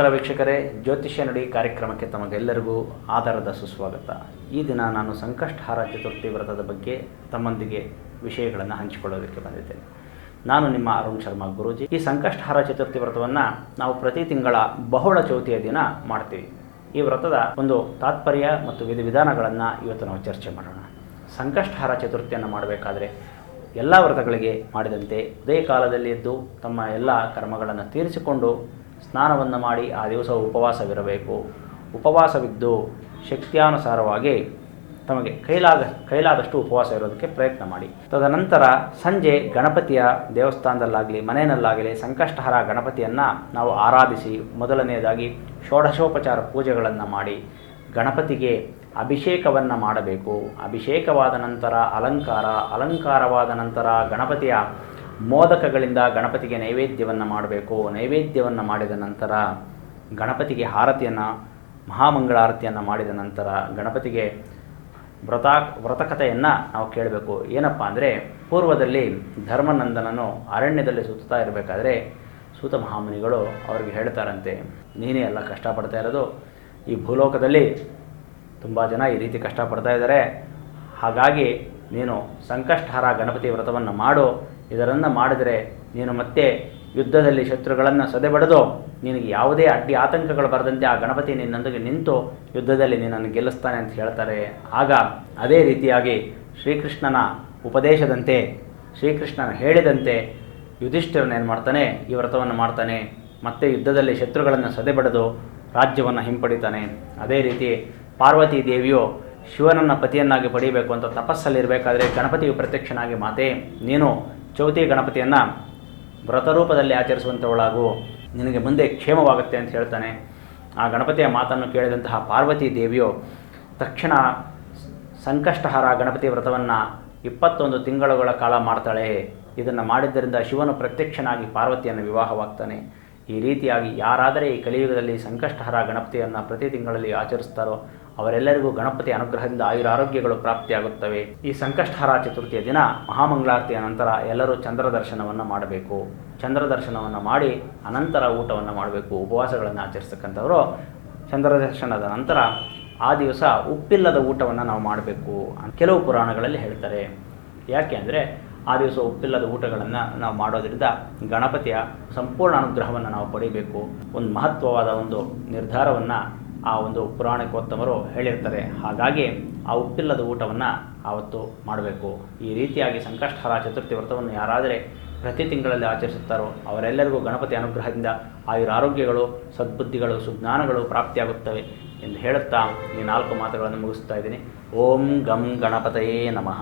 ನಮಸ್ಕಾರ ವೀಕ್ಷಕರೇ, ಜ್ಯೋತಿಷ್ಯ ನುಡಿ ಕಾರ್ಯಕ್ರಮಕ್ಕೆ ತಮಗೆಲ್ಲರಿಗೂ ಆಧಾರದ ಸುಸ್ವಾಗತ. ಈ ದಿನ ನಾನು ಸಂಕಷ್ಟಹಾರ ಚತುರ್ಥಿ ವ್ರತದ ಬಗ್ಗೆ ತಮ್ಮೊಂದಿಗೆ ವಿಷಯಗಳನ್ನು ಹಂಚಿಕೊಳ್ಳೋದಕ್ಕೆ ಬಂದಿದ್ದೇನೆ. ನಾನು ನಿಮ್ಮ ಅರುಣ್ ಶರ್ಮಾ ಗುರೂಜಿ. ಈ ಸಂಕಷ್ಟಹಾರ ಚತುರ್ಥಿ ವ್ರತವನ್ನು ನಾವು ಪ್ರತಿ ತಿಂಗಳ ಬಹುಳ ಚೌತಿಯ ದಿನ ಮಾಡ್ತೀವಿ. ಈ ವ್ರತದ ಒಂದು ತಾತ್ಪರ್ಯ ಮತ್ತು ವಿಧಿವಿಧಾನಗಳನ್ನು ಇವತ್ತು ನಾವು ಚರ್ಚೆ ಮಾಡೋಣ. ಸಂಕಷ್ಟಹಾರ ಚತುರ್ಥಿಯನ್ನು ಮಾಡಬೇಕಾದ್ರೆ ಎಲ್ಲ ವ್ರತಗಳಿಗೆ ಮಾಡಿದಂತೆ ಉದಯ ಕಾಲದಲ್ಲಿ ಎದ್ದು ತಮ್ಮ ಎಲ್ಲ ಕರ್ಮಗಳನ್ನು ತೀರಿಸಿಕೊಂಡು ಸ್ನಾನವನ್ನು ಮಾಡಿ ಆ ದಿವಸ ಉಪವಾಸವಿರಬೇಕು. ಉಪವಾಸವಿದ್ದು ಶಕ್ತಿಯಾನುಸಾರವಾಗಿ ತಮಗೆ ಕೈಲಾದಷ್ಟು ಉಪವಾಸ ಇರೋದಕ್ಕೆ ಪ್ರಯತ್ನ ಮಾಡಿ. ತದನಂತರ ಸಂಜೆ ಗಣಪತಿಯ ದೇವಸ್ಥಾನದಲ್ಲಾಗಲಿ ಮನೆಯಲ್ಲಾಗಲಿ ಸಂಕಷ್ಟಹರ ಗಣಪತಿಯನ್ನು ನಾವು ಆರಾಧಿಸಿ ಮೊದಲನೆಯದಾಗಿ ಷೋಡಶೋಪಚಾರ ಪೂಜೆಗಳನ್ನು ಮಾಡಿ ಗಣಪತಿಗೆ ಅಭಿಷೇಕವನ್ನು ಮಾಡಬೇಕು. ಅಭಿಷೇಕವಾದ ನಂತರ ಅಲಂಕಾರವಾದ ನಂತರ ಗಣಪತಿಯ ಮೋದಕಗಳಿಂದ ಗಣಪತಿಗೆ ನೈವೇದ್ಯವನ್ನು ಮಾಡಬೇಕು. ನೈವೇದ್ಯವನ್ನು ಮಾಡಿದ ನಂತರ ಗಣಪತಿಗೆ ಮಹಾಮಂಗಳಾರತಿಯನ್ನು ಮಾಡಿದ ನಂತರ ಗಣಪತಿಗೆ ವ್ರತಕಥೆಯನ್ನು ನಾವು ಕೇಳಬೇಕು. ಏನಪ್ಪ ಅಂದರೆ, ಪೂರ್ವದಲ್ಲಿ ಧರ್ಮನಂದನನು ಅರಣ್ಯದಲ್ಲಿ ಸುತ್ತಾ ಇರಬೇಕಾದ್ರೆ ಸೂತ ಮಹಾಮುನಿಗಳು ಅವರಿಗೆ ಹೇಳ್ತಾರಂತೆ, ನೀನೇ ಎಲ್ಲ ಕಷ್ಟಪಡ್ತಾ ಇರೋದು, ಈ ಭೂಲೋಕದಲ್ಲಿ ತುಂಬ ಜನ ಈ ರೀತಿ ಕಷ್ಟಪಡ್ತಾ ಇದ್ದಾರೆ, ಹಾಗಾಗಿ ನೀನು ಸಂಕಷ್ಟಹಾರ ಗಣಪತಿ ವ್ರತವನ್ನು ಮಾಡು. ಇದನ್ನು ಮಾಡಿದರೆ ನೀನು ಮತ್ತೆ ಯುದ್ಧದಲ್ಲಿ ಶತ್ರುಗಳನ್ನು ಸದೆಬಡಿದು ನಿನಗೆ ಯಾವುದೇ ಅಡ್ಡಿ ಆತಂಕಗಳು ಬರದಂತೆ ಆ ಗಣಪತಿ ನಿನ್ನೊಂದಿಗೆ ನಿಂತು ಯುದ್ಧದಲ್ಲಿ ನಿನ್ನನ್ನು ಗೆಲ್ಲಿಸ್ತಾನೆ ಅಂತ ಹೇಳ್ತಾರೆ. ಆಗ ಅದೇ ರೀತಿಯಾಗಿ ಶ್ರೀಕೃಷ್ಣನ ಉಪದೇಶದಂತೆ, ಶ್ರೀಕೃಷ್ಣನ ಹೇಳಿದಂತೆ ಯುಧಿಷ್ಠಿರನು ಏನು ಮಾಡ್ತಾನೆ, ಈ ವ್ರತವನ್ನು ಮಾಡ್ತಾನೆ. ಮತ್ತೆ ಯುದ್ಧದಲ್ಲಿ ಶತ್ರುಗಳನ್ನು ಸದೆಬಡಿದು ರಾಜ್ಯವನ್ನು ಹಿಂಪಡಿತಾನೆ. ಅದೇ ರೀತಿ ಪಾರ್ವತೀ ದೇವಿಯು ಶಿವನನ್ನು ಪತಿಯನ್ನಾಗಿ ಪಡೆಯಬೇಕು ಅಂತ ತಪಸ್ಸಲ್ಲಿರಬೇಕಾದ್ರೆ ಗಣಪತಿಯು ಪ್ರತ್ಯಕ್ಷನಾಗಿ, ಮಾತೆ ನೀನು ಚೌತಿ ಗಣಪತಿಯನ್ನು ವ್ರತರೂಪದಲ್ಲಿ ಆಚರಿಸುವಂಥವಳಾಗು, ನಿನಗೆ ಮುಂದೆ ಕ್ಷೇಮವಾಗುತ್ತೆ ಅಂತ ಹೇಳ್ತಾನೆ. ಆ ಗಣಪತಿಯ ಮಾತನ್ನು ಕೇಳಿದಂತಹ ಪಾರ್ವತೀ ದೇವಿಯು ತಕ್ಷಣ ಸಂಕಷ್ಟಹಾರ ಗಣಪತಿ ವ್ರತವನ್ನು 21 ತಿಂಗಳುಗಳ ಕಾಲ ಮಾಡ್ತಾಳೆ. ಇದನ್ನು ಮಾಡಿದ್ದರಿಂದ ಶಿವನು ಪ್ರತ್ಯಕ್ಷನಾಗಿ ಪಾರ್ವತಿಯನ್ನು ವಿವಾಹವಾಗ್ತಾನೆ. ಈ ರೀತಿಯಾಗಿ ಯಾರಾದರೆ ಈ ಕಲಿಯುಗದಲ್ಲಿ ಸಂಕಷ್ಟಹಾರ ಗಣಪತಿಯನ್ನು ಪ್ರತಿ ತಿಂಗಳಲ್ಲಿ ಆಚರಿಸ್ತಾರೋ ಅವರೆಲ್ಲರಿಗೂ ಗಣಪತಿ ಅನುಗ್ರಹದಿಂದ ಆಯುರಾರೋಗ್ಯಗಳು ಪ್ರಾಪ್ತಿಯಾಗುತ್ತವೆ. ಈ ಸಂಕಷ್ಟಹಾರ ಚತುರ್ಥಿಯ ದಿನ ಮಹಾಮಂಗಳಾರತಿಯ ನಂತರ ಎಲ್ಲರೂ ಚಂದ್ರ ದರ್ಶನವನ್ನು ಮಾಡಬೇಕು. ಚಂದ್ರ ದರ್ಶನವನ್ನು ಮಾಡಿ ಅನಂತರ ಊಟವನ್ನು ಮಾಡಬೇಕು. ಉಪವಾಸಗಳನ್ನು ಆಚರಿಸ್ತಕ್ಕಂಥವರು ಚಂದ್ರ ದರ್ಶನದ ನಂತರ ಆ ದಿವಸ ಉಪ್ಪಿಲ್ಲದ ಊಟವನ್ನು ನಾವು ಮಾಡಬೇಕು ಅಂತ ಕೆಲವು ಪುರಾಣಗಳಲ್ಲಿ ಹೇಳ್ತಾರೆ. ಯಾಕೆ ಅಂದರೆ, ಆ ದಿವಸ ಉಪ್ಪಿಲ್ಲದ ಊಟಗಳನ್ನು ನಾವು ಮಾಡೋದರಿಂದ ಗಣಪತಿಯ ಸಂಪೂರ್ಣ ಅನುಗ್ರಹವನ್ನು ನಾವು ಪಡೆಯಬೇಕು. ಒಂದು ಮಹತ್ವವಾದ ಒಂದು ನಿರ್ಧಾರವನ್ನು ಆ ಒಂದು ಪುರಾಣಿಕೋತ್ತಮರು ಹೇಳಿರ್ತಾರೆ. ಹಾಗಾಗಿ ಆ ಉಪ್ಪಿಲ್ಲದ ಊಟವನ್ನು ಆವತ್ತು ಮಾಡಬೇಕು. ಈ ರೀತಿಯಾಗಿ ಸಂಕಷ್ಟಹಾರ ಚತುರ್ಥಿ ವ್ರತವನ್ನು ಯಾರಾದರೆ ಪ್ರತಿ ತಿಂಗಳಲ್ಲಿ ಆಚರಿಸುತ್ತಾರೋ ಅವರೆಲ್ಲರಿಗೂ ಗಣಪತಿ ಅನುಗ್ರಹದಿಂದ ಆಯುರಾರೋಗ್ಯಗಳು, ಸದ್ಬುದ್ಧಿಗಳು, ಸುಜ್ಞಾನಗಳು ಪ್ರಾಪ್ತಿಯಾಗುತ್ತವೆ ಎಂದು ಹೇಳುತ್ತಾ ಈ 4 ಮಾತುಗಳನ್ನು ಮುಗಿಸ್ತಾ ಇದ್ದೀನಿ. ಓಂ ಗಂ ಗಣಪತಯೇ ನಮಃ.